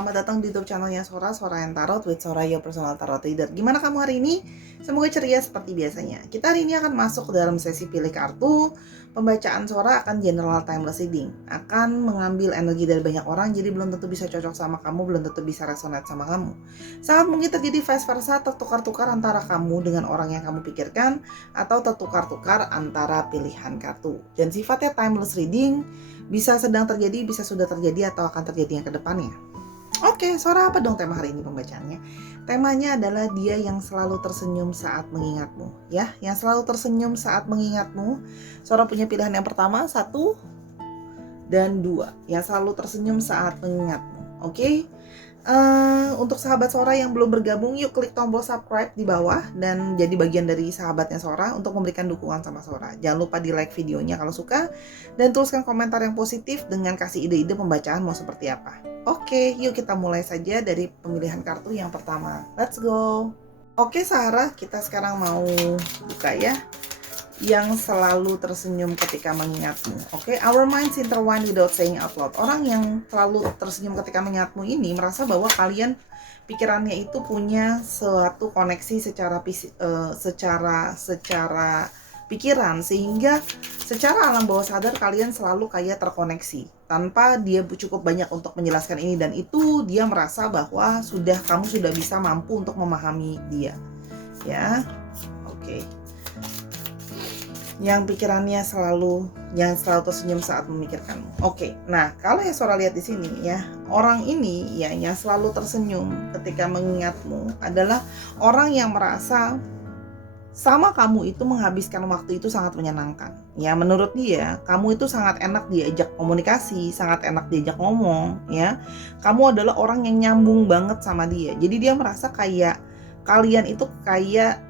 selamat datang di YouTube channelnya Sora yang Tarot with Sora, your personal tarot reader. Gimana kamu hari ini? Semoga ceria seperti biasanya. Kita hari ini akan masuk ke dalam sesi pilih kartu. Pembacaan Sora akan general timeless reading, akan mengambil energi dari banyak orang, jadi belum tentu bisa cocok sama kamu, belum tentu bisa resonate sama kamu. Sangat mungkin terjadi vice versa, tertukar-tukar antara kamu dengan orang yang kamu pikirkan, atau tertukar-tukar antara pilihan kartu. Dan sifatnya timeless reading, bisa sedang terjadi, bisa sudah terjadi, atau akan terjadi yang kedepannya. Oke, Sora apa dong tema hari ini pembacaannya? Temanya adalah dia yang selalu tersenyum saat mengingatmu. Ya, yang selalu tersenyum saat mengingatmu. Sora punya pilihan yang pertama, 1 dan 2. Yang selalu tersenyum saat mengingatmu. Oke? Untuk sahabat Sora yang belum bergabung, yuk klik tombol subscribe di bawah dan jadi bagian dari sahabatnya Sora untuk memberikan dukungan sama Sora. Jangan lupa di like videonya kalau suka dan tuliskan komentar yang positif dengan kasih ide-ide pembacaan mau seperti apa. Oke, yuk kita mulai saja dari pemilihan kartu yang pertama. Let's go. Oke Sarah, kita sekarang mau buka ya. Yang selalu tersenyum ketika mengingatmu. Oke, our minds intertwine without saying out loud. Orang yang selalu tersenyum ketika mengingatmu ini merasa bahwa kalian pikirannya itu punya suatu koneksi secara pikiran, sehingga secara alam bawah sadar kalian selalu kayak terkoneksi tanpa dia cukup banyak untuk menjelaskan ini dan itu. Dia merasa bahwa kamu sudah bisa mampu untuk memahami dia. Ya, oke. Yang pikirannya yang selalu tersenyum saat memikirkanmu. Oke, nah kalau yang Sora lihat di sini ya, orang ini ya yang selalu tersenyum ketika mengingatmu adalah orang yang merasa sama kamu itu menghabiskan waktu itu sangat menyenangkan. Ya, menurut dia, kamu itu sangat enak diajak komunikasi, sangat enak diajak ngomong, ya. Kamu adalah orang yang nyambung banget sama dia. Jadi dia merasa kayak kalian itu kayak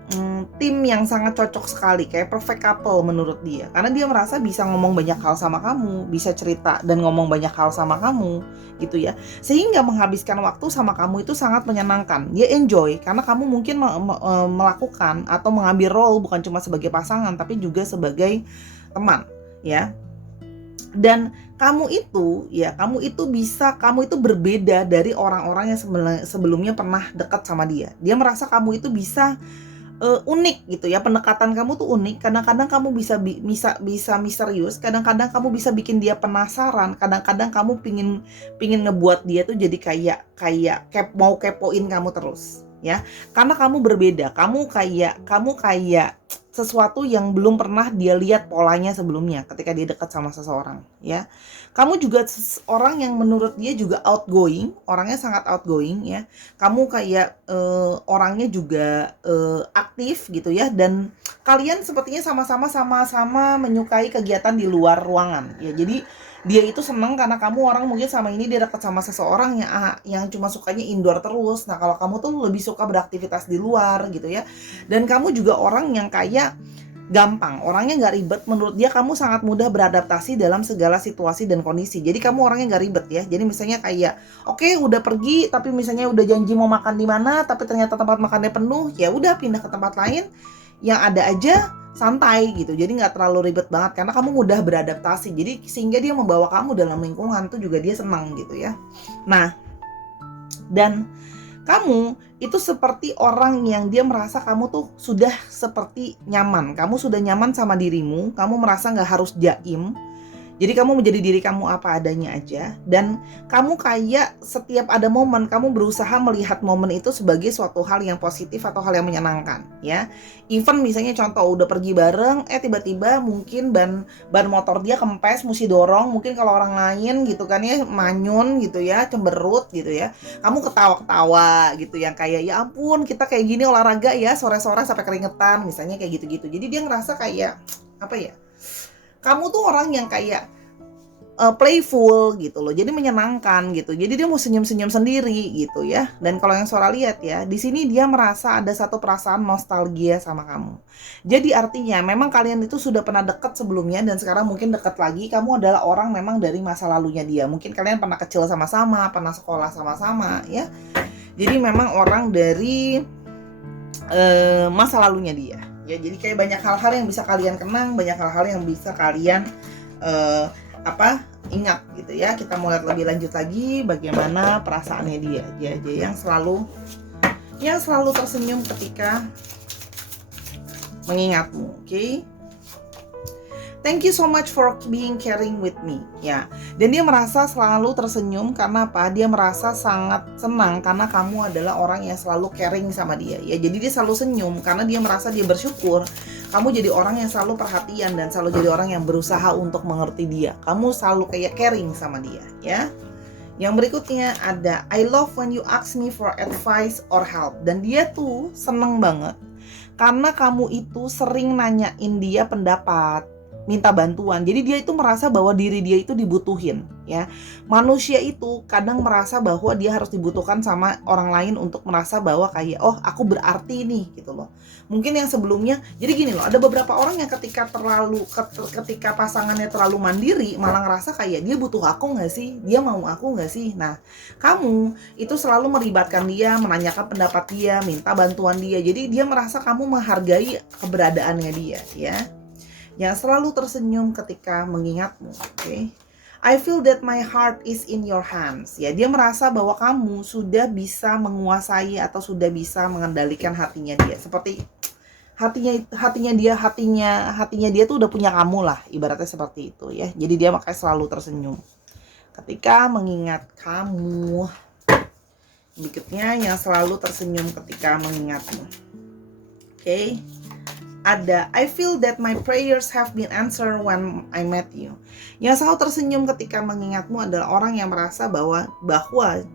tim yang sangat cocok sekali, kayak perfect couple menurut dia. Karena dia merasa bisa ngomong banyak hal sama kamu, bisa cerita dan ngomong banyak hal sama kamu, gitu ya. Sehingga menghabiskan waktu sama kamu itu sangat menyenangkan. Dia enjoy karena kamu mungkin melakukan atau mengambil role bukan cuma sebagai pasangan tapi juga sebagai teman, ya. Dan kamu itu berbeda dari orang-orang yang sebelumnya pernah dekat sama dia. Dia merasa kamu itu bisa unik gitu ya, pendekatan kamu tuh unik. Kadang-kadang kamu bisa misterius, kadang-kadang kamu bisa bikin dia penasaran, kadang-kadang kamu pingin ngebuat dia tuh jadi kayak mau kepoin kamu terus, ya. Karena kamu berbeda, kamu kayak sesuatu yang belum pernah dia lihat polanya sebelumnya ketika dia dekat sama seseorang, ya. Kamu juga orang yang menurut dia juga outgoing, orangnya sangat outgoing, ya. Kamu kayak orangnya juga aktif gitu ya, dan kalian sepertinya sama-sama menyukai kegiatan di luar ruangan, ya. Jadi dia itu senang karena kamu orang mungkin sama ini dia dekat sama seseorang yang cuma sukanya indoor terus. Nah, kalau kamu tuh lebih suka beraktivitas di luar gitu ya. Dan kamu juga orang yang kayak gampang, orangnya nggak ribet. Menurut dia kamu sangat mudah beradaptasi dalam segala situasi dan kondisi. Jadi kamu orangnya nggak ribet ya. Jadi misalnya kayak oke, udah pergi tapi misalnya udah janji mau makan di mana tapi ternyata tempat makannya penuh, ya udah pindah ke tempat lain yang ada aja, santai gitu. Jadi nggak terlalu ribet banget karena kamu mudah beradaptasi. Jadi sehingga dia membawa kamu dalam lingkungan tuh juga dia senang gitu ya. Nah, dan kamu itu seperti orang yang dia merasa kamu tuh sudah seperti nyaman. Kamu sudah nyaman sama dirimu, kamu merasa nggak harus jaim. Jadi kamu menjadi diri kamu apa adanya aja. Dan kamu kayak setiap ada momen, kamu berusaha melihat momen itu sebagai suatu hal yang positif atau hal yang menyenangkan, ya. Even misalnya contoh udah pergi bareng, tiba-tiba mungkin ban motor dia kempes, mesti dorong. Mungkin kalau orang lain gitu kan ya, manyun gitu ya, cemberut gitu ya. Kamu ketawa-ketawa gitu yang kayak ya ampun kita kayak gini olahraga ya, sore-sore sampai keringetan misalnya kayak gitu-gitu. Jadi dia ngerasa kayak apa ya? Kamu tuh orang yang kayak playful gitu loh, jadi menyenangkan gitu. Jadi dia mau senyum-senyum sendiri gitu ya. Dan kalau yang Sora lihat ya, di sini dia merasa ada satu perasaan nostalgia sama kamu. Jadi artinya memang kalian itu sudah pernah dekat sebelumnya dan sekarang mungkin dekat lagi. Kamu adalah orang memang dari masa lalunya dia. Mungkin kalian pernah kecil sama-sama, pernah sekolah sama-sama ya. Jadi memang orang dari masa lalunya dia. Ya, jadi kayak banyak hal-hal yang bisa kalian kenang, banyak hal-hal yang bisa kalian ingat gitu ya, kita mau lihat lebih lanjut lagi bagaimana perasaannya dia. Dia yang selalu tersenyum ketika mengingatmu. Oke. Thank you so much for being caring with me. Ya. Dan dia merasa selalu tersenyum karena apa? Dia merasa sangat senang karena kamu adalah orang yang selalu caring sama dia. Ya, jadi dia selalu senyum karena dia merasa dia bersyukur. Kamu jadi orang yang selalu perhatian dan selalu jadi orang yang berusaha untuk mengerti dia. Kamu selalu kayak caring sama dia, ya. Yang berikutnya ada I love when you ask me for advice or help. Dan dia tuh seneng banget karena kamu itu sering nanyain dia pendapat, minta bantuan. Jadi dia itu merasa bahwa diri dia itu dibutuhin, ya. Manusia itu kadang merasa bahwa dia harus dibutuhkan sama orang lain untuk merasa bahwa kayak oh, aku berarti nih gitu loh. Mungkin yang sebelumnya, jadi gini loh, ada beberapa orang yang ketika pasangannya terlalu mandiri malah ngerasa kayak dia butuh aku nggak sih? Dia mau aku nggak sih? Nah, kamu itu selalu melibatkan dia, menanyakan pendapat dia, minta bantuan dia. Jadi dia merasa kamu menghargai keberadaannya dia, ya. Yang selalu tersenyum ketika mengingatmu. Oke. I feel that my heart is in your hands. Ya, dia merasa bahwa kamu sudah bisa menguasai atau sudah bisa mengendalikan hatinya dia. Seperti hatinya dia tuh udah punya kamu lah, ibaratnya seperti itu ya. Jadi dia makanya selalu tersenyum ketika mengingat kamu. Berikutnya yang selalu tersenyum ketika mengingatmu. Oke. Ada I feel that my prayers have been answered when I met you. Yang selalu tersenyum ketika mengingatmu adalah orang yang merasa bahwa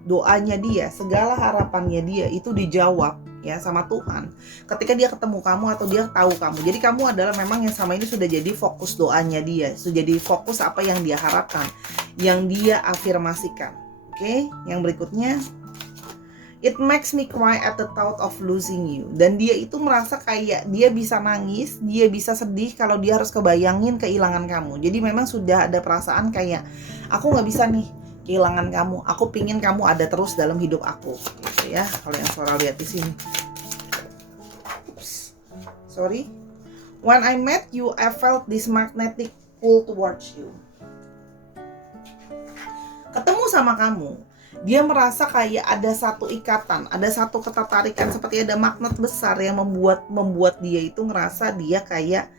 doanya dia, segala harapannya dia itu dijawab ya sama Tuhan ketika dia ketemu kamu atau dia tahu kamu. Jadi kamu adalah memang yang sama ini sudah jadi fokus doanya dia, sudah jadi fokus apa yang dia harapkan, yang dia afirmasikan. Oke, yang berikutnya it makes me cry at the thought of losing you. Dan dia itu merasa kayak dia bisa nangis, dia bisa sedih kalau dia harus kebayangin kehilangan kamu. Jadi memang sudah ada perasaan kayak aku gak bisa nih kehilangan kamu. Aku pingin kamu ada terus dalam hidup aku. Gitu ya, kalau yang suara lihat di sini. Oops. Sorry. When I met you, I felt this magnetic pull towards you. Ketemu sama kamu, dia merasa kayak ada satu ikatan, ada satu ketertarikan, seperti ada magnet besar yang membuat dia itu ngerasa dia kayak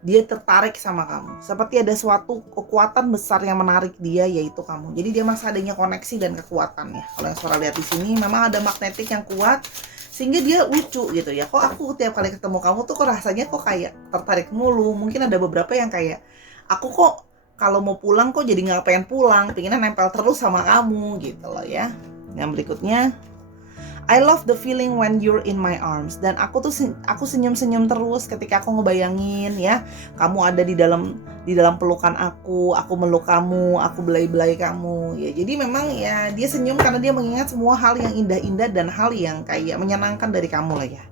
dia tertarik sama kamu. Seperti ada suatu kekuatan besar yang menarik dia, yaitu kamu. Jadi dia merasa adanya koneksi dan kekuatan ya. Kalau yang suara lihat di sini memang ada magnetik yang kuat sehingga dia lucu gitu ya. Kok aku tiap kali ketemu kamu tuh kok rasanya kok kayak tertarik mulu. Mungkin ada beberapa yang kayak aku kok kalau mau pulang kok jadi nggak pengen pulang, pengennya nempel terus sama kamu gitu loh ya. Yang berikutnya, I love the feeling when you're in my arms. Dan aku senyum-senyum terus ketika aku ngebayangin ya, kamu ada di dalam pelukan aku meluk kamu, aku belai-belai kamu. Ya, jadi memang ya dia senyum karena dia mengingat semua hal yang indah-indah dan hal yang kayak menyenangkan dari kamu lah ya.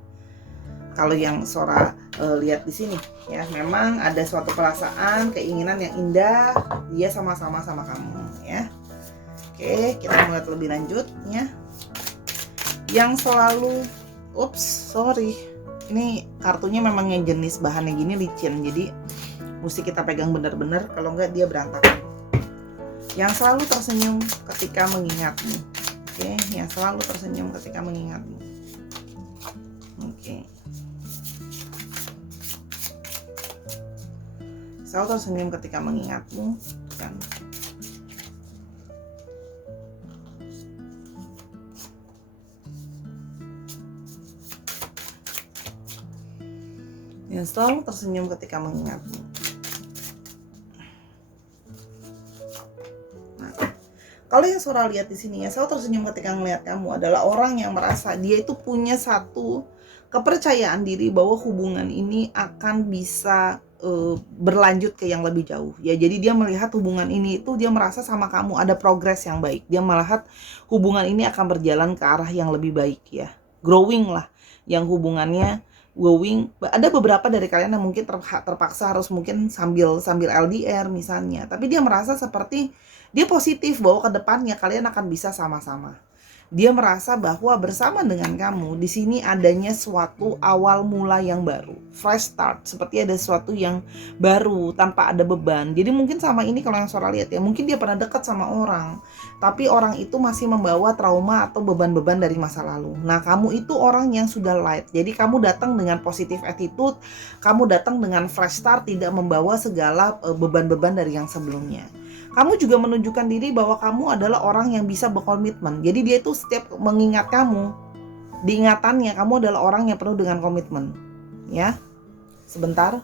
Kalau yang Sora lihat di sini ya, memang ada suatu perasaan, keinginan yang indah dia sama-sama sama kamu ya. Oke, kita mulai lebih lanjut ya. Yang selalu ini kartunya memang yang jenis bahannya gini licin, jadi mesti kita pegang benar-benar, kalau enggak dia berantakan. Yang selalu tersenyum ketika mengingatmu. Oke, yang selalu tersenyum ketika mengingatmu. Oke. Selalu tersenyum ketika mengingatmu kan. Yang selalu tersenyum ketika mengingatmu. Nah, kalau yang Sora lihat di sini ya, selalu tersenyum ketika melihat kamu adalah orang yang merasa dia itu punya satu kepercayaan diri bahwa hubungan ini akan bisa berlanjut ke yang lebih jauh ya. Jadi dia melihat hubungan ini itu dia merasa sama kamu ada progres yang baik. Dia melihat hubungan ini akan berjalan ke arah yang lebih baik ya. Growing lah, yang hubungannya growing. Ada beberapa dari kalian yang mungkin terpaksa harus mungkin sambil LDR misalnya. Tapi dia merasa seperti dia positif bahwa ke depannya kalian akan bisa sama-sama. Dia merasa bahwa bersama dengan kamu di sini adanya suatu awal mula yang baru, fresh start, seperti ada sesuatu yang baru tanpa ada beban. Jadi mungkin sama ini kalau yang Sora lihat ya, mungkin dia pernah dekat sama orang, tapi orang itu masih membawa trauma atau beban-beban dari masa lalu. Nah, kamu itu orang yang sudah light. Jadi kamu datang dengan positive attitude, kamu datang dengan fresh start, tidak membawa segala beban-beban dari yang sebelumnya. Kamu juga menunjukkan diri bahwa kamu adalah orang yang bisa berkomitmen. Jadi dia itu setiap mengingat kamu, diingatannya kamu adalah orang yang penuh dengan komitmen. Ya, sebentar.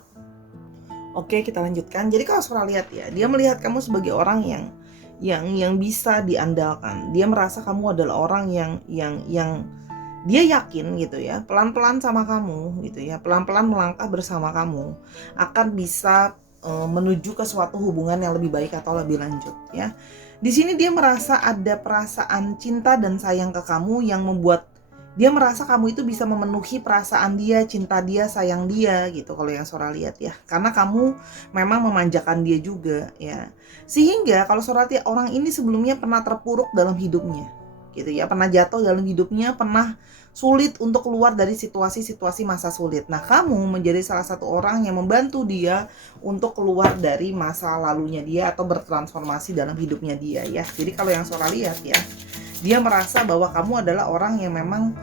Oke, kita lanjutkan. Jadi kalau Sora lihat ya, dia melihat kamu sebagai orang yang bisa diandalkan. Dia merasa kamu adalah orang yang dia yakin gitu ya, pelan-pelan sama kamu gitu ya, pelan-pelan melangkah bersama kamu akan bisa menuju ke suatu hubungan yang lebih baik atau lebih lanjut ya. Di sini dia merasa ada perasaan cinta dan sayang ke kamu yang membuat dia merasa kamu itu bisa memenuhi perasaan dia, cinta dia, sayang dia gitu kalau yang Sora lihat ya. Karena kamu memang memanjakan dia juga ya. Sehingga kalau Sora lihat orang ini sebelumnya pernah terpuruk dalam hidupnya gitu ya, pernah jatuh dalam hidupnya, pernah sulit untuk keluar dari situasi-situasi masa sulit. Nah, kamu menjadi salah satu orang yang membantu dia untuk keluar dari masa lalunya dia atau bertransformasi dalam hidupnya dia ya. Jadi kalau yang Sora lihat ya, dia merasa bahwa kamu adalah orang yang memang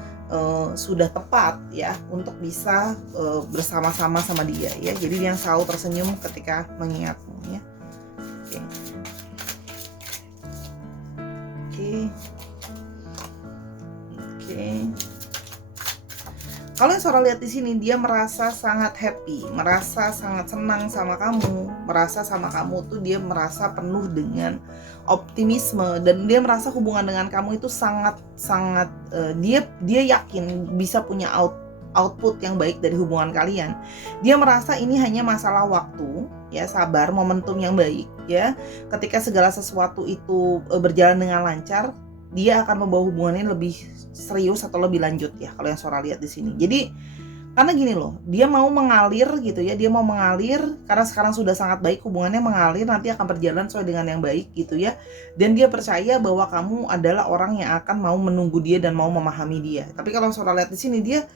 sudah tepat ya untuk bisa bersama-sama sama dia ya. Jadi dia yang selalu tersenyum ketika mengingatmu ya. Oke. Kalau yang Sora lihat di sini, dia merasa sangat happy, merasa sangat senang sama kamu, merasa sama kamu tuh dia merasa penuh dengan optimisme dan dia merasa hubungan dengan kamu itu sangat dia yakin bisa punya output yang baik dari hubungan kalian. Dia merasa ini hanya masalah waktu, ya, sabar, momentum yang baik, ya. Ketika segala sesuatu itu berjalan dengan lancar, dia akan membawa hubungannya lebih serius atau lebih lanjut ya kalau yang Sora lihat di sini. Jadi karena gini loh, dia mau mengalir gitu ya, dia mau mengalir karena sekarang sudah sangat baik hubungannya, mengalir nanti akan berjalan sesuai dengan yang baik gitu ya. Dan dia percaya bahwa kamu adalah orang yang akan mau menunggu dia dan mau memahami dia. Tapi kalau Sora lihat di sini dia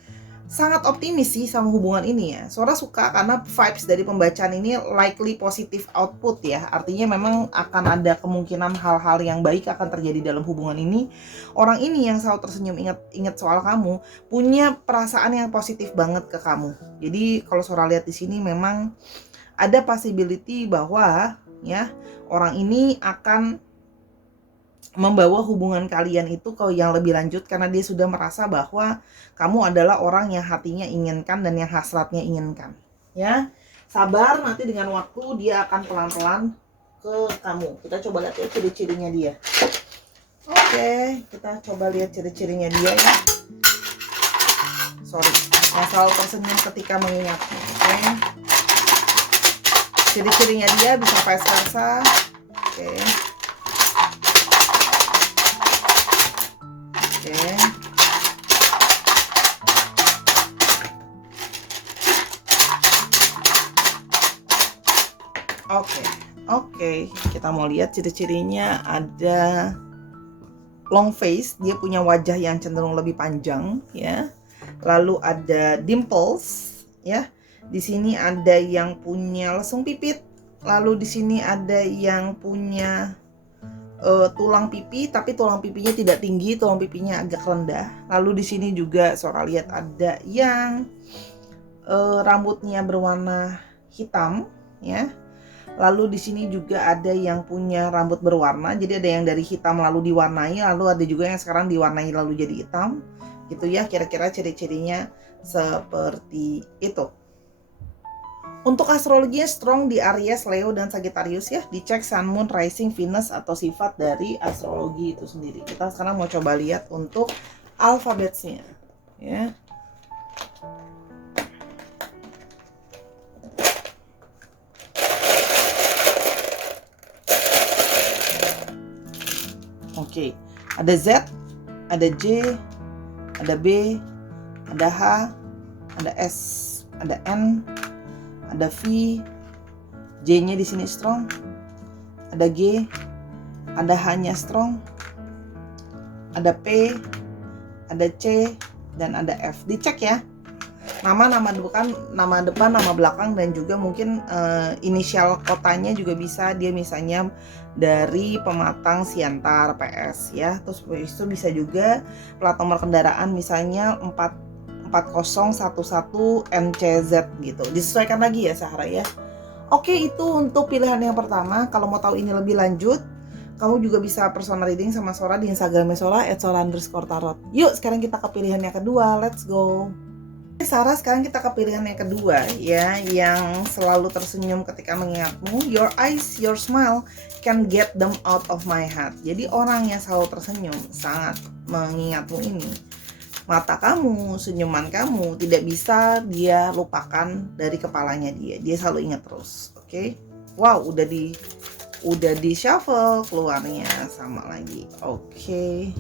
sangat optimis sih sama hubungan ini ya. Sora suka karena vibes dari pembacaan ini likely positive output ya. Artinya memang akan ada kemungkinan hal-hal yang baik akan terjadi dalam hubungan ini. Orang ini yang selalu tersenyum ingat soal kamu punya perasaan yang positif banget ke kamu. Jadi kalau Sora lihat di sini memang ada possibility bahwa ya orang ini akan membawa hubungan kalian itu ke yang lebih lanjut karena dia sudah merasa bahwa kamu adalah orang yang hatinya inginkan dan yang hasratnya inginkan ya. Sabar, nanti dengan waktu dia akan pelan-pelan ke kamu. Kita coba lihat ya ciri-cirinya dia. Oke, kita coba lihat ciri-cirinya dia ya. Sorry, yang selalu tersenyum ketika mengingatmu. Oke, ciri-cirinya dia bisa vice versa. Oke. Oke, kita mau lihat ciri-cirinya. Ada long face, dia punya wajah yang cenderung lebih panjang ya. Lalu ada dimples ya. Di sini ada yang punya lesung pipit. Lalu di sini ada yang punya tulang pipi, tapi tulang pipinya tidak tinggi, tulang pipinya agak rendah. Lalu di sini juga Sora lihat ada yang rambutnya berwarna hitam ya. Lalu di sini juga ada yang punya rambut berwarna, jadi ada yang dari hitam lalu diwarnai, lalu ada juga yang sekarang diwarnai lalu jadi hitam gitu ya. Kira-kira ciri-cirinya seperti itu. Untuk astrologinya strong di Aries, Leo, dan Sagittarius ya. Dicek Sun, Moon, Rising, Venus atau sifat dari astrologi itu sendiri. Kita sekarang mau coba lihat untuk alfabetnya ya. Oke, ada Z, ada J, ada B, ada H, ada S, ada N, ada V, J-nya di sini strong, ada G, ada H-nya strong, ada P, ada C, dan ada F. Dicek ya. Nama depan, nama belakang, dan juga mungkin inisial kotanya juga bisa. Dia misalnya dari Pematang Siantar PS ya. Terus itu bisa juga plat nomor kendaraan misalnya 4011 NCZ gitu. Disesuaikan lagi ya Sahara ya. Oke, itu untuk pilihan yang pertama. Kalau mau tahu ini lebih lanjut, kamu juga bisa personal reading sama Sora di Instagramnya Sora @sora_tarot. Yuk sekarang kita ke pilihan yang kedua. Let's go. Sarah, sekarang kita ke pilihan yang kedua ya, yang selalu tersenyum ketika mengingatmu. Your eyes, your smile can get them out of my head. Jadi orang yang selalu tersenyum sangat mengingatmu ini, mata kamu, senyuman kamu tidak bisa dia lupakan dari kepalanya dia. Dia selalu ingat terus. Oke. Wow, udah di shuffle keluarnya sama lagi. Oke.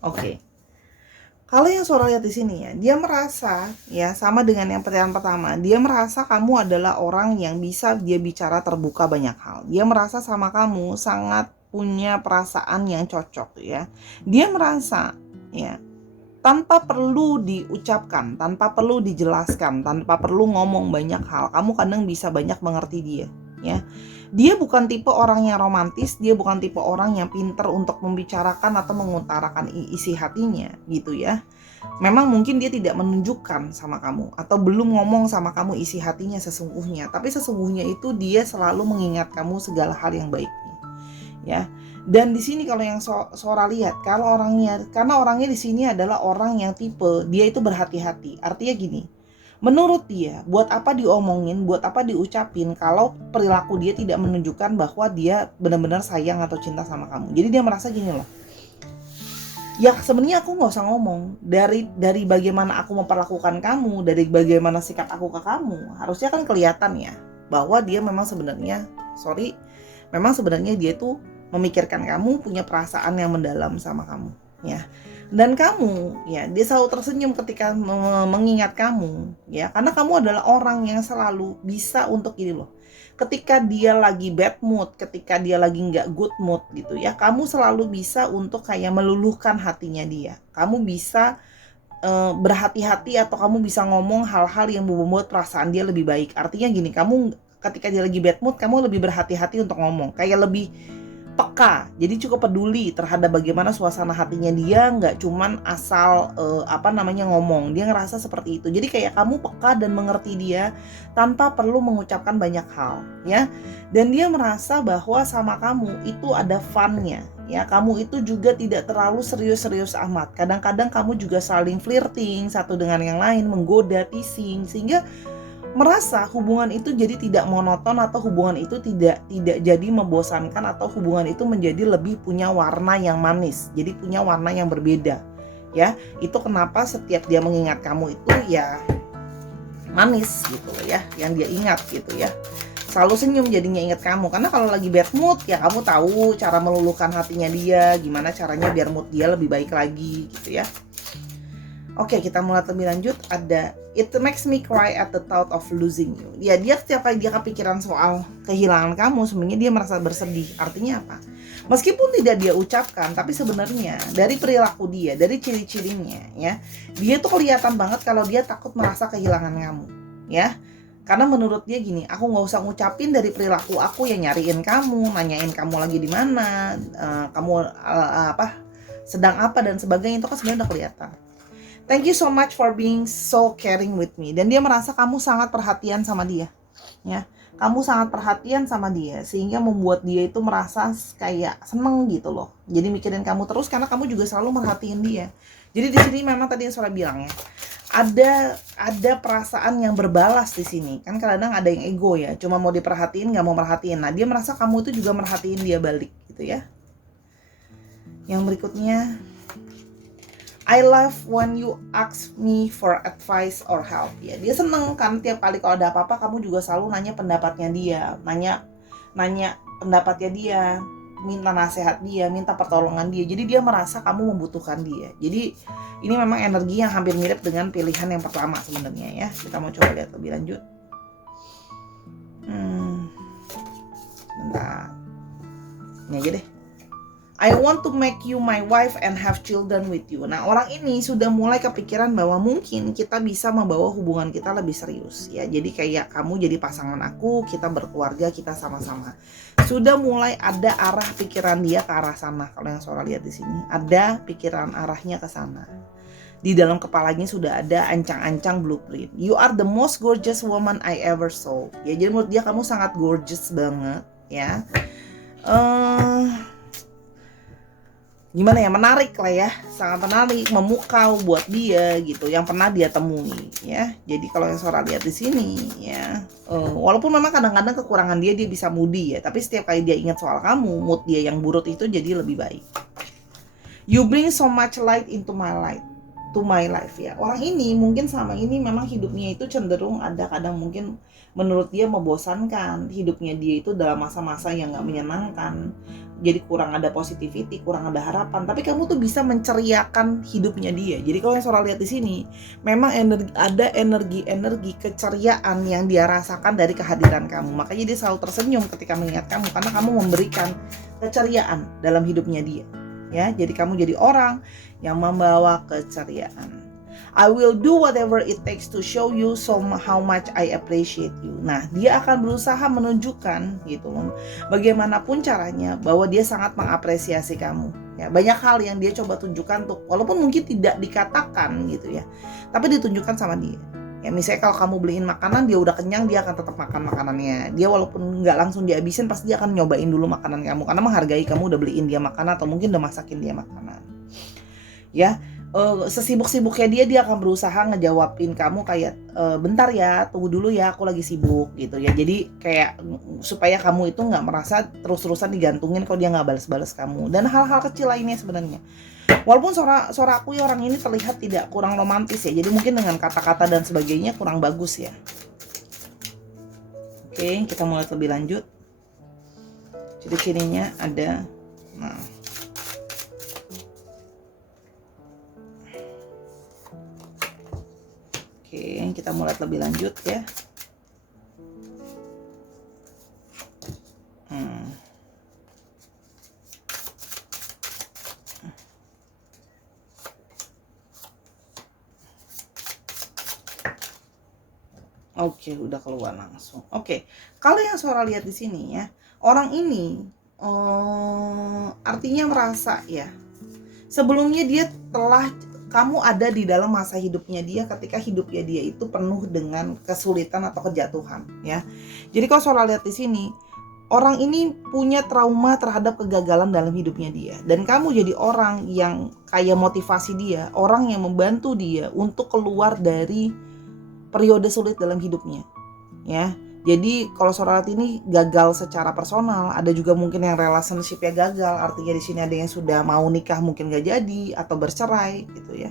Oke. Kalau yang Sora lihat di sini ya, dia merasa ya sama dengan yang pilihan pertama. Dia merasa kamu adalah orang yang bisa dia bicara terbuka banyak hal. Dia merasa sama kamu sangat punya perasaan yang cocok ya. Dia merasa ya tanpa perlu diucapkan, tanpa perlu dijelaskan, tanpa perlu ngomong banyak hal, kamu kadang bisa banyak mengerti dia ya. Dia bukan tipe orang yang romantis, dia bukan tipe orang yang pinter untuk membicarakan atau mengutarakan isi hatinya gitu ya. Memang mungkin dia tidak menunjukkan sama kamu atau belum ngomong sama kamu isi hatinya sesungguhnya, tapi sesungguhnya itu dia selalu mengingat kamu segala hal yang baiknya ya. Dan di sini kalau yang Sora lihat, karena orangnya di sini adalah orang yang tipe dia itu berhati-hati. Artinya gini, menurut dia, buat apa diomongin, buat apa diucapin kalau perilaku dia tidak menunjukkan bahwa dia benar-benar sayang atau cinta sama kamu. Jadi dia merasa gini loh, ya sebenarnya aku nggak usah ngomong, dari bagaimana aku memperlakukan kamu, dari bagaimana sikap aku ke kamu, harusnya kan kelihatan ya bahwa dia memang sebenarnya dia tuh memikirkan kamu, punya perasaan yang mendalam sama kamu ya. Dan kamu ya, dia selalu tersenyum ketika mengingat kamu ya, karena kamu adalah orang yang selalu bisa untuk ini loh, ketika dia lagi bad mood, ketika dia lagi nggak good mood gitu ya, kamu selalu bisa untuk kayak meluluhkan hatinya dia. Kamu bisa berhati-hati atau kamu bisa ngomong hal-hal yang membuat perasaan dia lebih baik. Artinya gini, kamu ketika dia lagi bad mood, kamu lebih berhati-hati untuk ngomong, kayak lebih peka, jadi cukup peduli terhadap bagaimana suasana hatinya dia, nggak cuman asal ngomong. Dia ngerasa seperti itu, jadi kayak kamu peka dan mengerti dia tanpa perlu mengucapkan banyak hal ya. Dan dia merasa bahwa sama kamu itu ada funnya ya, kamu itu juga tidak terlalu serius-serius amat. Kadang-kadang kamu juga saling flirting satu dengan yang lain, menggoda, teasing, sehingga merasa hubungan itu jadi tidak monoton atau hubungan itu tidak jadi membosankan atau hubungan itu menjadi lebih punya warna yang manis, jadi punya warna yang berbeda ya. Itu kenapa setiap dia mengingat kamu itu ya manis gitu loh ya, yang dia ingat gitu ya, selalu senyum jadinya ingat kamu. Karena kalau lagi bad mood ya, kamu tahu cara meluluhkan hatinya dia, gimana caranya biar mood dia lebih baik lagi gitu ya. Oke, kita mulai lebih lanjut. Ada it makes me cry at the thought of losing you. Ya, dia setiap kali dia kepikiran soal kehilangan kamu, sebenarnya dia merasa bersedih. Artinya apa? Meskipun tidak dia ucapkan, tapi sebenarnya dari perilaku dia, dari ciri-cirinya ya, dia tuh kelihatan banget kalau dia takut merasa kehilangan kamu ya. Karena menurut dia gini, aku nggak usah ngucapin, dari perilaku aku yang nyariin kamu, nanyain kamu lagi di mana, kamu sedang apa dan sebagainya, itu kan sebenarnya udah kelihatan. Thank you so much for being so caring with me. Dan dia merasa kamu sangat perhatian sama dia ya. Kamu sangat perhatian sama dia sehingga membuat dia itu merasa kayak seneng gitu loh. Jadi mikirin kamu terus karena kamu juga selalu merhatiin dia. Jadi di sini memang tadi yang Sora bilang ya, ada perasaan yang berbalas di sini. Kan kadang ada yang ego ya, cuma mau diperhatiin nggak mau merhatiin. Nah, dia merasa kamu itu juga merhatiin dia balik gitu ya. Yang berikutnya, I love when you ask me for advice or help. Ya, dia seneng kan tiap kali kalau ada apa-apa kamu juga selalu nanya pendapatnya dia, nanya pendapatnya dia. minta nasihat dia, minta pertolongan dia. Jadi dia merasa kamu membutuhkan dia. Jadi ini memang energi yang hampir mirip dengan pilihan yang pertama sebenarnya ya. Kita mau coba lihat lebih lanjut. Bentar. Ini aja deh. I want to make you my wife and have children with you. Nah, orang ini sudah mulai kepikiran bahwa mungkin kita bisa membawa hubungan kita lebih serius ya. Jadi kayak kamu jadi pasangan aku, kita berkeluarga, kita sama-sama. Sudah mulai ada arah pikiran dia ke arah sana. Kalau yang Sora lihat di sini, ada pikiran arahnya ke sana. Di dalam kepalanya sudah ada ancang-ancang blueprint. You are the most gorgeous woman I ever saw. Ya, jadi menurut dia kamu sangat gorgeous banget ya. Gimana ya, menarik lah ya, sangat menarik, memukau buat dia gitu, yang pernah dia temui ya. Jadi kalau yang Sora lihat di sini ya, walaupun memang kadang-kadang kekurangan dia bisa moody ya, tapi setiap kali dia ingat soal kamu, mood dia yang buruk itu jadi lebih baik. You bring so much light into my life, to my life ya. Orang ini mungkin sama ini memang hidupnya itu cenderung ada kadang mungkin menurut dia membosankan, hidupnya dia itu dalam masa-masa yang gak menyenangkan. Jadi kurang ada positivity, kurang ada harapan. Tapi kamu tuh bisa menceriakan hidupnya dia. Jadi kalau yang Sora lihat di sini, memang ada energi keceriaan yang dia rasakan dari kehadiran kamu. Makanya dia selalu tersenyum ketika mengingat kamu, karena kamu memberikan keceriaan dalam hidupnya dia. Ya, jadi kamu jadi orang yang membawa keceriaan. I will do whatever it takes to show you how much I appreciate you. Nah, dia akan berusaha menunjukkan gitu loh, bagaimanapun caranya bahwa dia sangat mengapresiasi kamu. Ya, banyak hal yang dia coba tunjukkan tuh, walaupun mungkin tidak dikatakan gitu ya, tapi ditunjukkan sama dia. Ya, misalnya kalau kamu beliin makanan, dia udah kenyang, dia akan tetap makan makanannya. Dia walaupun nggak langsung dihabisin, pasti dia akan nyobain dulu makanan kamu, karena menghargai kamu udah beliin dia makanan atau mungkin udah masakin dia makanan. Ya, sesibuk-sibuknya dia akan berusaha ngejawabin kamu kayak bentar ya, tunggu dulu ya, aku lagi sibuk gitu ya. Jadi kayak supaya kamu itu nggak merasa terus-terusan digantungin kalau dia nggak balas-balas kamu, dan hal-hal kecil lainnya sebenarnya. Walaupun Sora aku ya orang ini terlihat tidak kurang romantis ya, jadi mungkin dengan kata-kata dan sebagainya kurang bagus ya. Oke, kita mulai lebih lanjut. Ciri-cirinya ada, nah, oke, kita mulai lebih lanjut ya. Oke, udah keluar langsung. Oke, kalau yang Sora lihat di sini ya, orang ini artinya merasa ya, sebelumnya dia telah kamu ada di dalam masa hidupnya dia ketika hidupnya dia itu penuh dengan kesulitan atau kejatuhan ya. Jadi kalau Sora lihat di sini, orang ini punya trauma terhadap kegagalan dalam hidupnya dia, dan kamu jadi orang yang kayak motivasi dia, orang yang membantu dia untuk keluar dari periode sulit dalam hidupnya ya. Jadi kalau Sora lihat ini gagal secara personal, ada juga mungkin yang relationship-nya gagal, artinya di sini ada yang sudah mau nikah mungkin gak jadi atau bercerai gitu ya.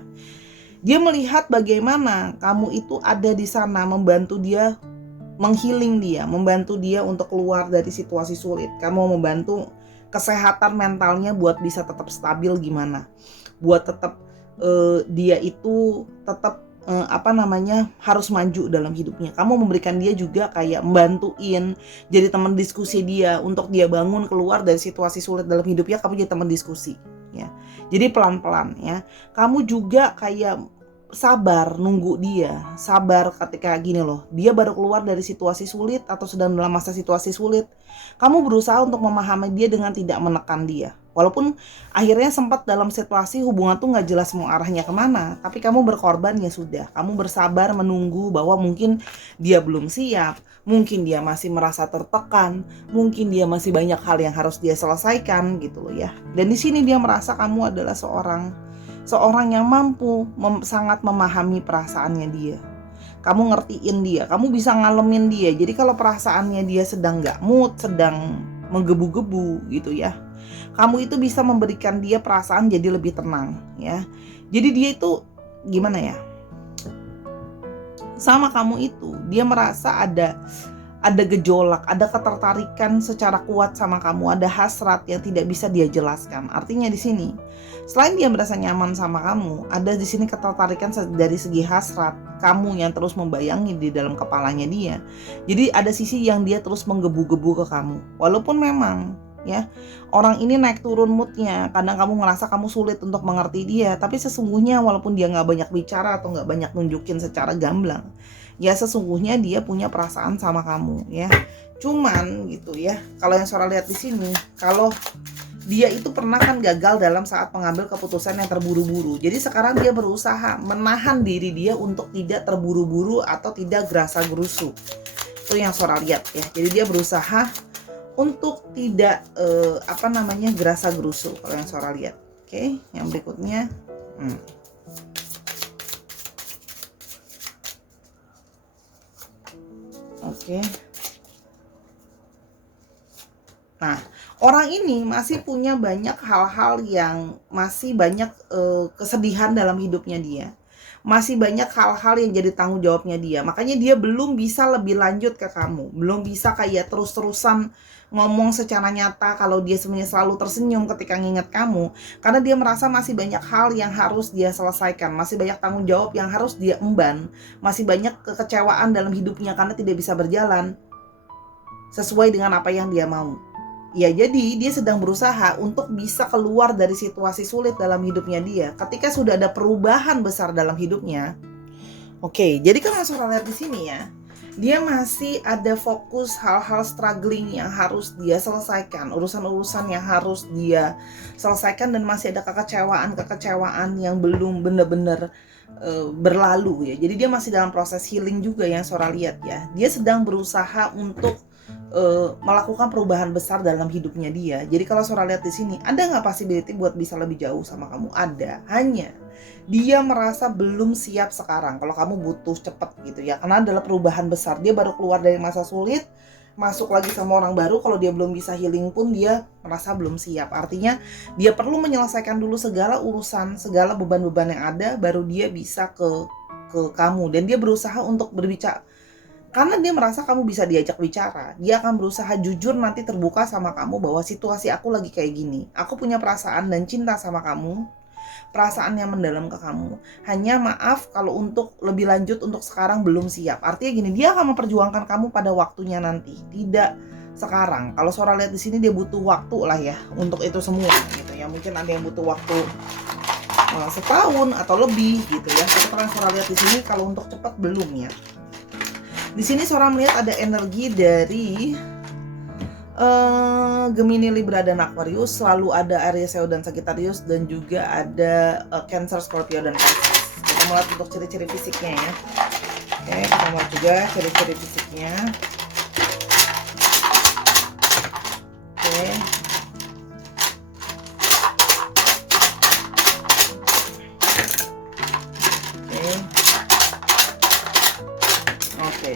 Dia melihat bagaimana kamu itu ada di sana membantu dia, menghealing dia, membantu dia untuk keluar dari situasi sulit. Kamu membantu kesehatan mentalnya buat bisa tetap stabil gimana, buat tetap dia itu tetap harus maju dalam hidupnya. Kamu memberikan dia juga kayak membantuin, jadi teman diskusi dia untuk dia bangun keluar dari situasi sulit dalam hidupnya. Kamu jadi teman diskusi ya. Jadi pelan-pelan ya. Kamu juga kayak sabar nunggu dia, sabar ketika gini loh, dia baru keluar dari situasi sulit atau sedang dalam masa situasi sulit. Kamu berusaha untuk memahami dia dengan tidak menekan dia. Walaupun akhirnya sempat dalam situasi hubungan tuh gak jelas mau arahnya kemana, tapi kamu berkorban ya sudah. Kamu bersabar menunggu bahwa mungkin dia belum siap, mungkin dia masih merasa tertekan, mungkin dia masih banyak hal yang harus dia selesaikan gitu loh ya. Dan di sini dia merasa kamu adalah seorang yang mampu sangat memahami perasaannya dia. Kamu ngertiin dia, kamu bisa ngalamin dia. Jadi kalau perasaannya dia sedang gak mood, sedang menggebu-gebu gitu ya, kamu itu bisa memberikan dia perasaan jadi lebih tenang ya. Jadi dia itu gimana ya, sama kamu itu dia merasa ada ada gejolak, ada ketertarikan secara kuat sama kamu, ada hasrat yang tidak bisa dia jelaskan. Artinya di sini, selain dia merasa nyaman sama kamu, ada di sini ketertarikan dari segi hasrat kamu yang terus membayangi di dalam kepalanya dia. Jadi ada sisi yang dia terus menggebu-gebu ke kamu. Walaupun memang ya, orang ini naik turun moodnya, kadang kamu ngerasa kamu sulit untuk mengerti dia, tapi sesungguhnya walaupun dia nggak banyak bicara atau nggak banyak nunjukin secara gamblang, ya sesungguhnya dia punya perasaan sama kamu ya. Cuman gitu ya, kalau yang Sora lihat di sini, kalau dia itu pernah kan gagal dalam saat mengambil keputusan yang terburu-buru. Jadi sekarang dia berusaha menahan diri dia untuk tidak terburu-buru atau tidak gerasa-gerusu. Itu yang Sora lihat ya. Jadi dia berusaha untuk tidak gerasa-gerusu kalau yang Sora lihat. Oke, yang berikutnya. Oke. Nah, orang ini masih punya banyak hal-hal yang masih banyak kesedihan dalam hidupnya dia. Masih banyak hal-hal yang jadi tanggung jawabnya dia. Makanya dia belum bisa lebih lanjut ke kamu. Belum bisa kayak terus-terusan ngomong secara nyata kalau dia sebenarnya selalu tersenyum ketika nginget kamu. Karena dia merasa masih banyak hal yang harus dia selesaikan. Masih banyak tanggung jawab yang harus dia emban. Masih banyak kekecewaan dalam hidupnya karena tidak bisa berjalan sesuai dengan apa yang dia mau. Ya, jadi dia sedang berusaha untuk bisa keluar dari situasi sulit dalam hidupnya dia. Ketika sudah ada perubahan besar dalam hidupnya. Oke, jadi kalau Sora lihat di sini ya, dia masih ada fokus hal-hal struggling yang harus dia selesaikan, urusan-urusan yang harus dia selesaikan, dan masih ada kekecewaan yang belum benar-benar berlalu ya. Jadi dia masih dalam proses healing juga yang Sora lihat ya. Dia sedang berusaha untuk melakukan perubahan besar dalam hidupnya dia. Jadi kalau Sora lihat di sini, ada nggak possibility buat bisa lebih jauh sama kamu? Ada. Hanya dia merasa belum siap sekarang. Kalau kamu butuh cepet gitu ya, karena adalah perubahan besar. Dia baru keluar dari masa sulit, masuk lagi sama orang baru. Kalau dia belum bisa healing pun dia merasa belum siap. Artinya dia perlu menyelesaikan dulu segala urusan, segala beban-beban yang ada, baru dia bisa ke kamu. Dan dia berusaha untuk berbicara. Karena dia merasa kamu bisa diajak bicara, dia akan berusaha jujur nanti terbuka sama kamu bahwa situasi aku lagi kayak gini. Aku punya perasaan dan cinta sama kamu, perasaan yang mendalam ke kamu. Hanya maaf kalau untuk lebih lanjut untuk sekarang belum siap. Artinya gini, dia akan memperjuangkan kamu pada waktunya nanti, tidak sekarang. Kalau Sora lihat di sini dia butuh waktu lah ya untuk itu semua gitu ya. Mungkin ada yang butuh waktu setahun atau lebih gitu ya. Tapi kalau Sora lihat di sini kalau untuk cepat belum ya. Di sini Sora melihat ada energi dari Gemini, Libra, dan Aquarius. Selalu ada Aries, Leo, dan Sagittarius, dan juga ada Cancer, Scorpio, dan Pisces. Kita mulai untuk ciri-ciri fisiknya ya. Oke, kita mulai juga ciri-ciri fisiknya. Oke.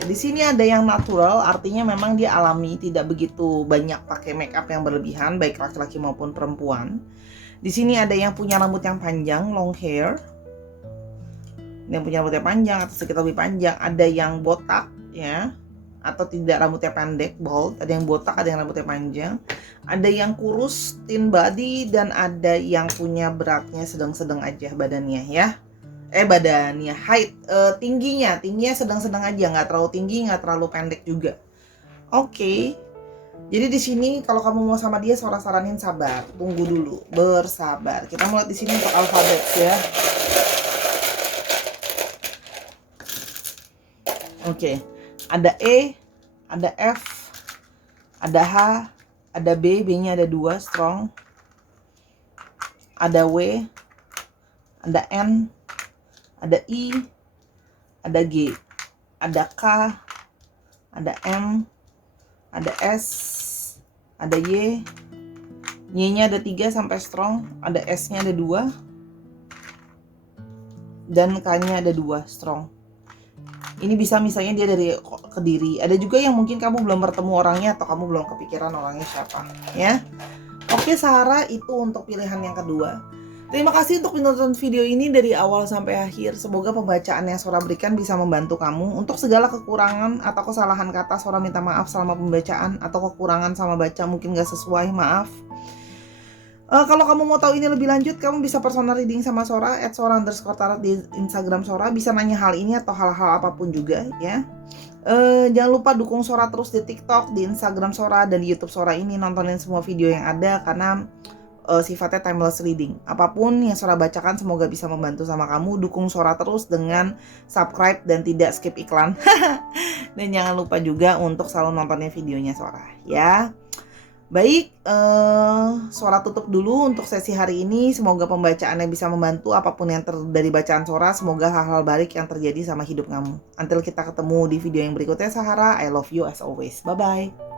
Di sini ada yang natural, artinya memang dia alami, tidak begitu banyak pakai make up yang berlebihan, baik laki-laki maupun perempuan. Di sini ada yang punya rambut yang panjang, long hair. Yang punya rambutnya panjang atau sedikit lebih panjang. Ada yang botak ya, atau tidak, rambutnya pendek, bald. Ada yang botak, ada yang rambutnya panjang. Ada yang kurus, thin body, dan ada yang punya beratnya sedang-sedang aja badannya ya. Badannya, height, tingginya sedang-sedang aja, nggak terlalu tinggi, nggak terlalu pendek juga. Oke. Jadi di sini kalau kamu mau sama dia, Sora saranin sabar, tunggu dulu, bersabar. Kita mulai di sini untuk alfabet ya. Oke. Ada E, ada F, ada H, ada B, B-nya ada 2, strong. Ada W, ada N, ada I, ada G, ada K, ada M, ada S, ada Y, Y-nya ada 3 sampai strong, ada S-nya ada 2, dan K-nya ada 2 strong. Ini bisa misalnya dia dari Kediri. Ada juga yang mungkin kamu belum bertemu orangnya atau kamu belum kepikiran orangnya siapa ya. Oke, Sarah, itu untuk pilihan yang kedua. Terima kasih untuk menonton video ini dari awal sampai akhir. Semoga pembacaan yang Sora berikan bisa membantu kamu. Untuk segala kekurangan atau kesalahan kata, Sora minta maaf selama pembacaan, atau kekurangan sama baca mungkin gak sesuai, maaf. Kalau kamu mau tahu ini lebih lanjut, kamu bisa personal reading sama Sora @sora_tarot di Instagram Sora. Bisa nanya hal ini atau hal-hal apapun juga ya. Jangan lupa dukung Sora terus di TikTok, di Instagram Sora, dan di YouTube Sora ini. Nontonin semua video yang ada karena sifatnya timeless reading. Apapun yang Sora bacakan semoga bisa membantu sama kamu. Dukung Sora terus dengan subscribe dan tidak skip iklan. Dan jangan lupa juga untuk selalu nontonin videonya Sora ya. Baik, Sora tutup dulu untuk sesi hari ini. Semoga pembacaannya bisa membantu. Apapun yang dari bacaan Sora, semoga hal-hal baik yang terjadi sama hidup kamu. Until kita ketemu di video yang berikutnya, Sahara, I love you as always. Bye-bye.